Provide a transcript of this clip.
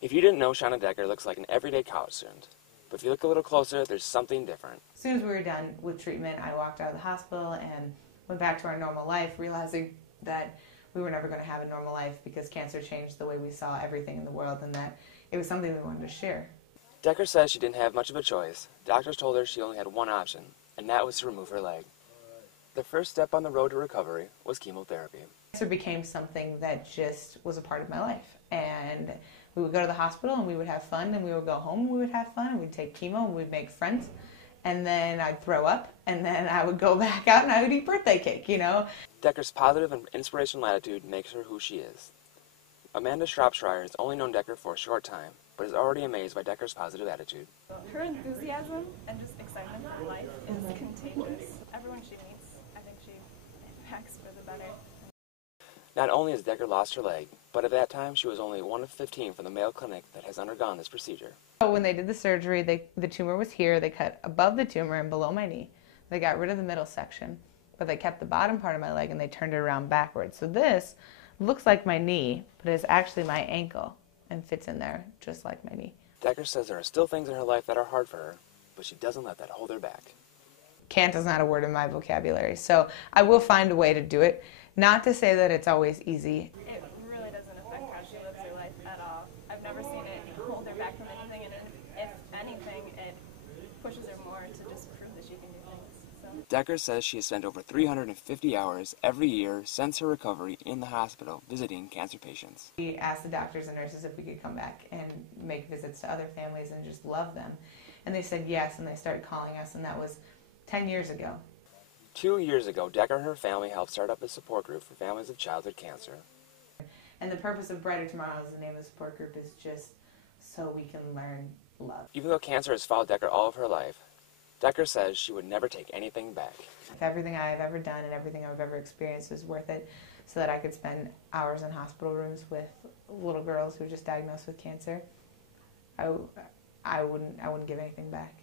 If you didn't know, Shanna Decker looks like an everyday college student. But if you look a little closer, there's something different. As soon as we were done with treatment, I walked out of the hospital and went back to our normal life, realizing that we were never going to have a normal life because cancer changed the way we saw everything in the world, and that it was something we wanted to share. Decker says she didn't have much of a choice. Doctors told her she only had one option, and that was to remove her leg. The first step on the road to recovery was chemotherapy. Cancer became something that just was a part of my life, and we would go to the hospital and we would have fun, and we would go home and we would have fun, and we'd take chemo and we'd make friends, and then I'd throw up, and then I would go back out and I would eat birthday cake, you know. Decker's positive and inspirational attitude makes her who she is. Amanda Shropshire has only known Decker for a short time, but is already amazed by Decker's positive attitude. Her enthusiasm and just excitement for life is contagious. Everyone she meets, I think she acts for the better. Not only has Decker lost her leg, but at that time she was only one of 15 from the Mayo Clinic that has undergone this procedure. So when they did the surgery, the tumor was here. They cut above the tumor and below my knee. They got rid of the middle section, but they kept the bottom part of my leg and they turned it around backwards. So this looks like my knee, but it's actually my ankle and fits in there just like my knee. Decker says there are still things in her life that are hard for her, but she doesn't let that hold her back. Can't is not a word in my vocabulary, so I will find a way to do it. Not to say that it's always easy. It really doesn't affect how she lives her life at all. I've never seen it hold her back from anything, and if anything, it pushes her more to just prove that she can do things. So. Decker says she has spent over 350 hours every year since her recovery in the hospital visiting cancer patients. We asked the doctors and nurses if we could come back and make visits to other families and just love them. And they said yes, and they started calling us, and that was 10 years ago. 2 years ago, Decker and her family helped start up a support group for families of childhood cancer. And the purpose of Brighter Tomorrows, the name of the support group, is just so we can learn love. Even though cancer has followed Decker all of her life, Decker says she would never take anything back. If everything I've ever done and everything I've ever experienced is worth it so that I could spend hours in hospital rooms with little girls who were just diagnosed with cancer, I wouldn't give anything back.